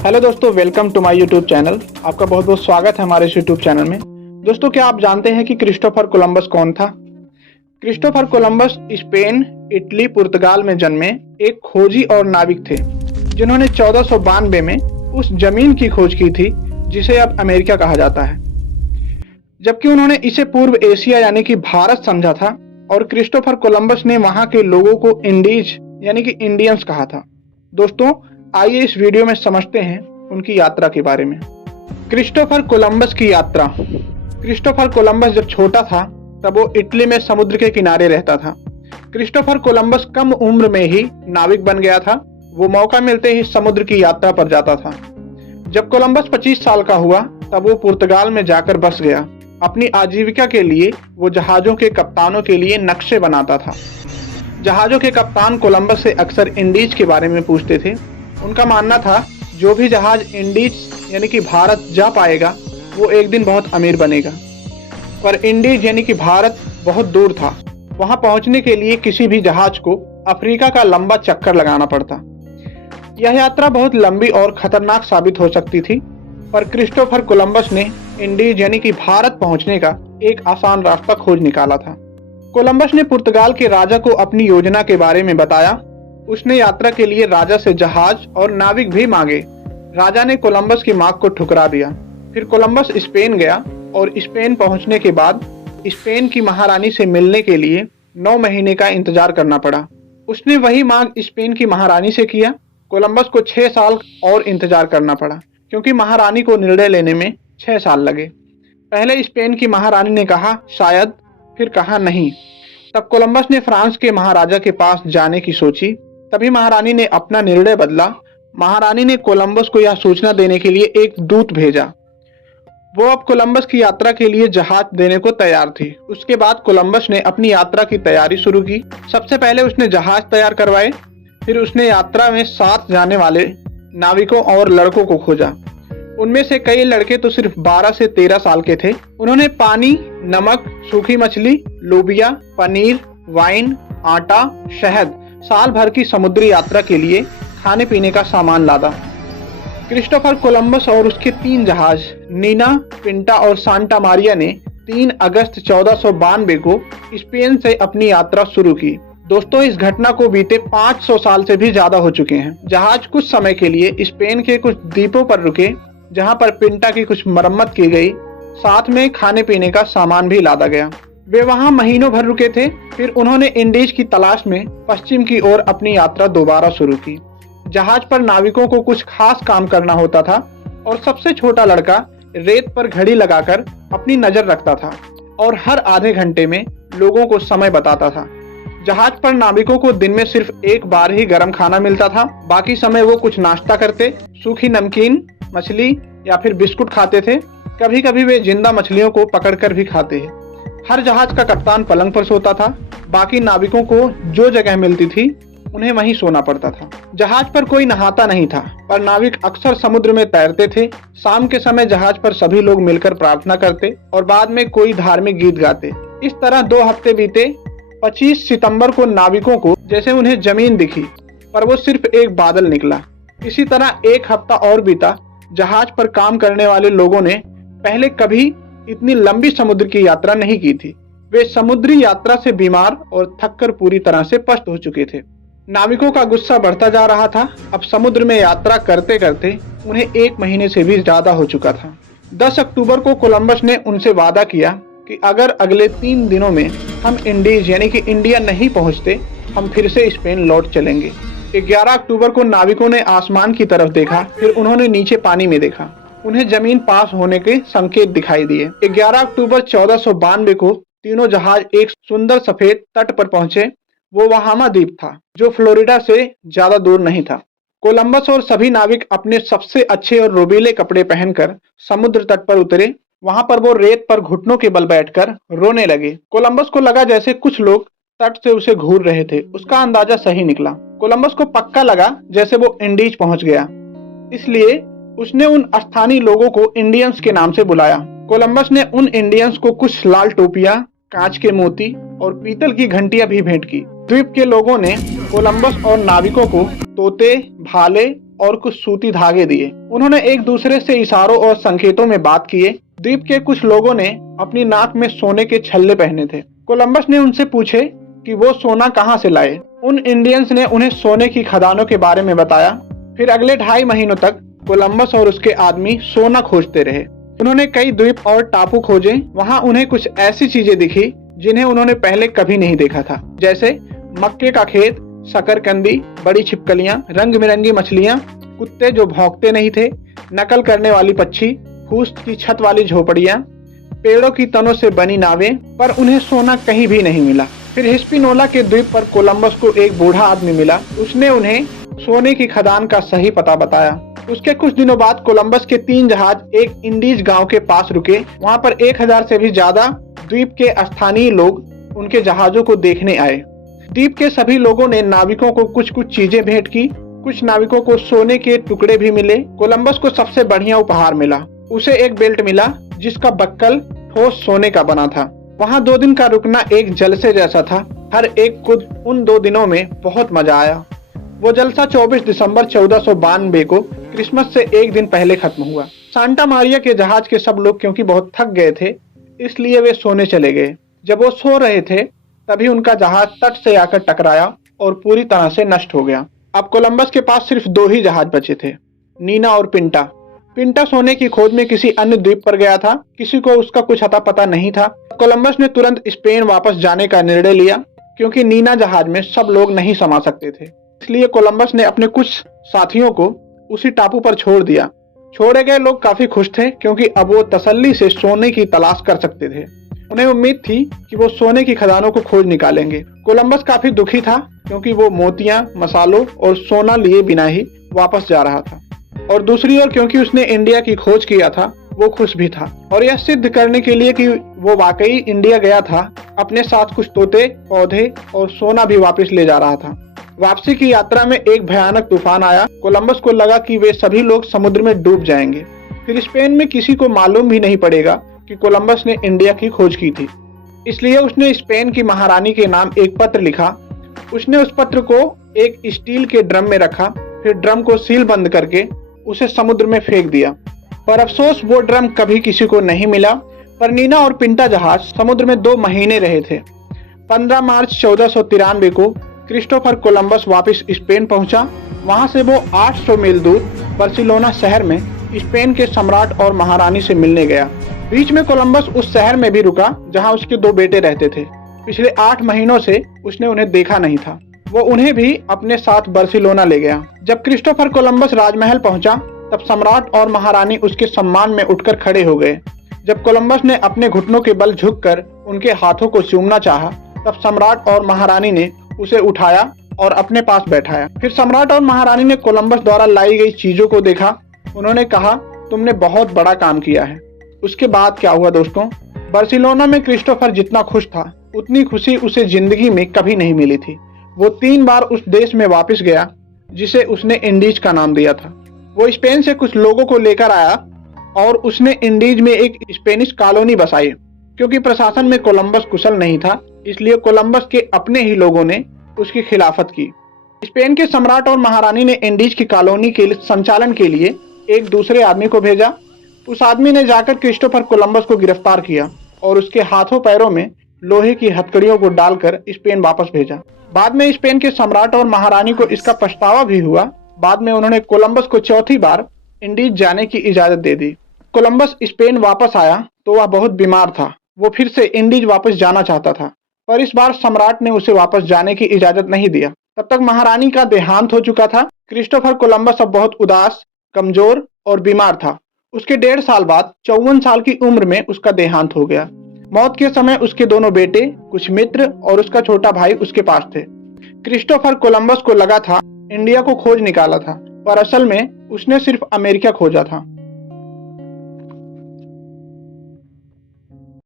Hello दोस्तों, welcome to my YouTube channel. आपका बहुत बहुत स्वागत है हमारे इस यूट्यूब चैनल में। दोस्तों, क्या आप जानते हैं कि क्रिस्टोफर कोलंबस कौन था? क्रिस्टोफर कोलंबस स्पेन, इटली, पुर्तगाल में जन्मे एक खोजी और नाविक थे, जिन्होंने 1492 में उस जमीन की खोज की थी जिसे अब अमेरिका कहा जाता है, जबकि उन्होंने इसे पूर्व एशिया यानी कि भारत समझा था। और क्रिस्टोफर कोलंबस ने वहां के लोगों को इंडीज यानी कि इंडियंस कहा था। दोस्तों, आइए इस वीडियो में समझते हैं उनकी यात्रा के बारे में। क्रिस्टोफर कोलंबस की यात्रा। क्रिस्टोफर कोलंबस जब छोटा था तब वो इटली में समुद्र के किनारे रहता था। क्रिस्टोफर कोलंबस कम उम्र में ही नाविक बन गया था। वो मौका मिलते ही समुद्र की यात्रा पर जाता था। जब कोलंबस 25 साल का हुआ तब वो पुर्तगाल में जाकर बस गया। अपनी आजीविका के लिए वो जहाजों के कप्तानों के लिए नक्शे बनाता था। जहाजों के कप्तान कोलंबस से अक्सर इंडीज के बारे में पूछते थे। उनका मानना था जो भी जहाज इंडीज यानी कि भारत जा पाएगा वो एक दिन बहुत अमीर बनेगा। पर इंडीज यानी कि भारत बहुत दूर था। वहां पहुंचने के लिए किसी भी जहाज को अफ्रीका का लंबा चक्कर लगाना पड़ता। यह यात्रा बहुत लंबी और खतरनाक साबित हो सकती थी, पर क्रिस्टोफर कोलंबस ने इंडीज यानी कि भारत पहुंचने का एक आसान रास्ता खोज निकाला था। कोलंबस ने पुर्तगाल के राजा को अपनी योजना के बारे में बताया। उसने यात्रा के लिए राजा से जहाज और नाविक भी मांगे। राजा ने कोलंबस की मांग को ठुकरा दिया। फिर कोलंबस स्पेन गया और स्पेन पहुंचने के बाद स्पेन की महारानी से मिलने के लिए 9 महीने का इंतजार करना पड़ा। उसने वही मांग स्पेन की महारानी से किया। कोलंबस को 6 साल और इंतजार करना पड़ा, क्योंकि महारानी को निर्णय लेने में 6 साल लगे। पहले स्पेन की महारानी ने कहा शायद, फिर कहा नहीं। तब कोलंबस ने फ्रांस के महाराजा के पास जाने की सोची। तभी महारानी ने अपना निर्णय बदला। महारानी ने कोलंबस को यह सूचना देने के लिए एक दूत भेजा। वो अब कोलंबस की यात्रा के लिए जहाज देने को तैयार थी। उसके बाद कोलंबस ने अपनी यात्रा की तैयारी शुरू की। सबसे पहले उसने जहाज तैयार करवाए। फिर उसने यात्रा में साथ जाने वाले नाविकों और लड़कों को खोजा। उनमें से कई लड़के तो सिर्फ 12 से 13 साल के थे। उन्होंने पानी, नमक, सूखी मछली, लोबिया, पनीर, वाइन, आटा, शहद, साल भर की समुद्री यात्रा के लिए खाने पीने का सामान लादा। क्रिस्टोफर कोलंबस और उसके 3 जहाज नीना, पिंटा और सांता मारिया ने 3 अगस्त 1492 को स्पेन से अपनी यात्रा शुरू की। दोस्तों, इस घटना को बीते 500 साल से भी ज्यादा हो चुके हैं। जहाज कुछ समय के लिए स्पेन के कुछ द्वीपों पर रुके, जहां पर पिंटा की कुछ मरम्मत की गई। साथ में खाने पीने का सामान भी लादा गया। वे वहां महीनों भर रुके थे। फिर उन्होंने इंडीज की तलाश में पश्चिम की ओर अपनी यात्रा दोबारा शुरू की। जहाज पर नाविकों को कुछ खास काम करना होता था और सबसे छोटा लड़का रेत पर घड़ी लगाकर अपनी नजर रखता था और हर आधे घंटे में लोगों को समय बताता था। जहाज पर नाविकों को दिन में सिर्फ एक बार ही गर्म खाना मिलता था। बाकी समय वो कुछ नाश्ता करते, सूखी नमकीन, मछली या फिर बिस्कुट खाते थे। कभी कभी वे जिंदा मछलियों को पकड़कर भी खाते हैं। हर जहाज का कप्तान पलंग पर सोता था। बाकी नाविकों को जो जगह मिलती थी उन्हें वहीं सोना पड़ता था। जहाज पर कोई नहाता नहीं था, पर नाविक अक्सर समुद्र में तैरते थे। शाम के समय जहाज पर सभी लोग मिलकर प्रार्थना करते और बाद में कोई धार्मिक गीत गाते। इस तरह 2 हफ्ते बीते। 25 सितंबर को नाविकों को जैसे उन्हें जमीन दिखी, पर वो सिर्फ एक बादल निकला। इसी तरह 1 हफ्ता और बीता। जहाज पर काम करने वाले लोगों ने पहले कभी इतनी लंबी समुद्र की यात्रा नहीं की थी। वे समुद्री यात्रा से बीमार और थककर पूरी तरह से पस्त हो चुके थे। नाविकों का गुस्सा बढ़ता जा रहा था। अब समुद्र में यात्रा करते करते उन्हें 1 महीने से भी ज्यादा हो चुका था। 10 अक्टूबर को कोलंबस ने उनसे वादा किया कि अगर अगले 3 दिनों में हम इंडीज यानी कि इंडिया नहीं पहुंचते, हम फिर से स्पेन लौट चलेंगे। 11 अक्टूबर को नाविकों ने आसमान की तरफ देखा। फिर उन्होंने नीचे पानी में देखा। उन्हें जमीन पास होने के संकेत दिखाई दिए। 11 अक्टूबर 1492 को तीनों जहाज एक सुंदर सफेद तट पर पहुंचे। वो बहामा द्वीप था, जो फ्लोरिडा से ज्यादा दूर नहीं था। कोलंबस और सभी नाविक अपने सबसे अच्छे और रोबीले कपड़े पहनकर समुद्र तट पर उतरे। वहां पर वो रेत पर घुटनों के बल बैठकर रोने लगे। कोलंबस को लगा जैसे कुछ लोग तट से उसे घूर रहे थे। उसका अंदाजा सही निकला। कोलंबस को पक्का लगा जैसे वो इंडीज पहुंच गया। इसलिए उसने उन स्थानीय लोगों को इंडियंस के नाम से बुलाया। कोलंबस ने उन इंडियंस को कुछ लाल टोपियां, कांच के मोती और पीतल की घंटियां भी भेंट की। द्वीप के लोगों ने कोलंबस और नाविकों को तोते, भाले और कुछ सूती धागे दिए। उन्होंने एक दूसरे से इशारों और संकेतों में बात किए। द्वीप के कुछ लोगों ने अपनी नाक में सोने के छल्ले पहने थे। कोलंबस ने उनसे पूछे कि वो सोना कहाँ से लाए। उन इंडियंस ने उन्हें सोने की खदानों के बारे में बताया। फिर अगले 2.5 महीनों तक कोलंबस और उसके आदमी सोना खोजते रहे। उन्होंने कई द्वीप और टापू खोजे। वहाँ उन्हें कुछ ऐसी चीजें दिखी जिन्हें उन्होंने पहले कभी नहीं देखा था, जैसे मक्के का खेत, शकरकंदी, बड़ी छिपकलियां, रंग बिरंगी मछलियां, कुत्ते जो भौंकते नहीं थे, नकल करने वाली पक्षी, फूस की छत वाली झोपड़ियां, पेड़ों की तनों से बनी नावें, पर उन्हें सोना कहीं भी नहीं मिला। फिर हिस्पिनोला के द्वीप पर कोलंबस को एक बूढ़ा आदमी मिला। उसने उन्हें सोने की खदान का सही पता बताया। उसके कुछ दिनों बाद कोलंबस के 3 जहाज एक इंडीज गांव के पास रुके। वहां पर 1000 से भी ज्यादा द्वीप के स्थानीय लोग उनके जहाजों को देखने आए। द्वीप के सभी लोगों ने नाविकों को कुछ कुछ चीजें भेंट की। कुछ नाविकों को सोने के टुकड़े भी मिले। कोलंबस को सबसे बढ़िया उपहार मिला। उसे एक बेल्ट मिला जिसका बक्कल ठोस सोने का बना था। वहाँ 2 दिन का रुकना एक जलसे जैसा था। हर एक को उन 2 दिनों में बहुत मजा आया। वो जलसा 24 दिसंबर 1492 को क्रिसमस से 1 दिन पहले खत्म हुआ। सांता मारिया के जहाज के सब लोग क्योंकि बहुत थक गए थे, इसलिए वे सोने चले गए। जब वो सो रहे थे तभी उनका जहाज तट से आकर टकराया और पूरी तरह से नष्ट हो गया। अब कोलंबस के पास सिर्फ 2 ही जहाज बचे थे, नीना और पिंटा। पिंटा सोने की खोज में किसी अन्य द्वीप पर गया था। किसी को उसका कुछ अता पता नहीं था। कोलंबस ने तुरंत स्पेन वापस जाने का निर्णय लिया, क्योंकि नीना जहाज में सब लोग नहीं समा सकते थे। इसलिए कोलंबस ने अपने कुछ साथियों को उसी टापू पर छोड़ दिया। छोड़े गए लोग काफी खुश थे, क्योंकि अब वो तसल्ली से सोने की तलाश कर सकते थे। उन्हें उम्मीद थी कि वो सोने की खदानों को खोज निकालेंगे। कोलंबस काफी दुखी था, क्योंकि वो मोतियां, मसालों और सोना लिए बिना ही वापस जा रहा था। और दूसरी ओर क्योंकि उसने इंडिया की खोज किया था, वो खुश भी था। और यह सिद्ध करने के लिए कि वो वाकई इंडिया गया था, अपने साथ कुछ तोते, पौधे और सोना भी वापस ले जा रहा था। वापसी की यात्रा में एक भयानक तूफान आया। कोलंबस को लगा कि वे सभी लोग समुद्र में डूब जाएंगे। फिर स्पेन में किसी को मालूम भी नहीं पड़ेगा कि कोलंबस ने इंडिया की खोज की थी। इसलिए उसने स्पेन की महारानी के नाम एक पत्र लिखा। उसने उस पत्र को एक स्टील के ड्रम में रखा, फिर ड्रम को सील बंद करके उसे समुद्र में फेंक दिया। पर अफसोस वो ड्रम कभी किसी को नहीं मिला। पर नीना और पिंटा जहाज समुद्र में 2 महीने रहे थे। 15 मार्च 1493 को क्रिस्टोफर कोलंबस वापस स्पेन पहुंचा। वहां से वो 800 मील दूर बार्सिलोना शहर में स्पेन के सम्राट और महारानी से मिलने गया। बीच में कोलंबस उस शहर में भी रुका जहां उसके 2 बेटे रहते थे। पिछले 8 महीनों से उसने उन्हें देखा नहीं था। वो उन्हें भी अपने साथ बार्सिलोना ले गया। जब क्रिस्टोफर कोलंबस राजमहल पहुंचा, तब सम्राट और महारानी उसके सम्मान में उठकर खड़े हो गए। जब कोलंबस ने अपने घुटनों के बल झुककर उनके हाथों को चूमना चाहा, तब सम्राट और महारानी ने उसे उठाया और अपने पास बैठाया। फिर सम्राट और महारानी ने कोलंबस द्वारा लाई गई चीजों को देखा। उन्होंने कहा, तुमने बहुत बड़ा काम किया है। उसके बाद क्या हुआ दोस्तों? बार्सिलोना में क्रिस्टोफर जितना खुश था, उतनी खुशी उसे जिंदगी में कभी नहीं मिली थी। वो 3 बार उस देश में वापस गया जिसे उसने इंडीज का नाम दिया था। वो स्पेन से कुछ लोगों को लेकर आया और उसने इंडीज में एक स्पेनिश कॉलोनी बसाई। क्योंकि प्रशासन में कोलंबस कुशल नहीं था, इसलिए कोलंबस के अपने ही लोगों ने उसकी खिलाफत की। स्पेन के सम्राट और महारानी ने इंडीज की कॉलोनी के संचालन के लिए एक दूसरे आदमी को भेजा। उस आदमी ने जाकर क्रिस्टोफर कोलंबस को गिरफ्तार किया और उसके हाथों पैरों में लोहे की हथकड़ियों को डालकर स्पेन वापस भेजा। बाद में स्पेन के सम्राट और महारानी को इसका पछतावा भी हुआ। बाद में उन्होंने कोलंबस को 4थी बार इंडीज जाने की इजाजत दे दी। कोलंबस स्पेन वापस आया तो वह बहुत बीमार था। वो फिर से इंडीज वापस जाना चाहता था, पर इस बार सम्राट ने उसे वापस जाने की इजाजत नहीं दिया। तब तक महारानी का देहांत हो चुका था। क्रिस्टोफर कोलंबस अब बहुत उदास, कमजोर और बीमार था। उसके 1.5 साल बाद 54 साल की उम्र में उसका देहांत हो गया। मौत के समय उसके दोनों बेटे, कुछ मित्र और उसका छोटा भाई उसके पास थे। क्रिस्टोफर कोलंबस को लगा था इंडिया को खोज निकाला था, पर असल में उसने सिर्फ अमेरिका खोजा था।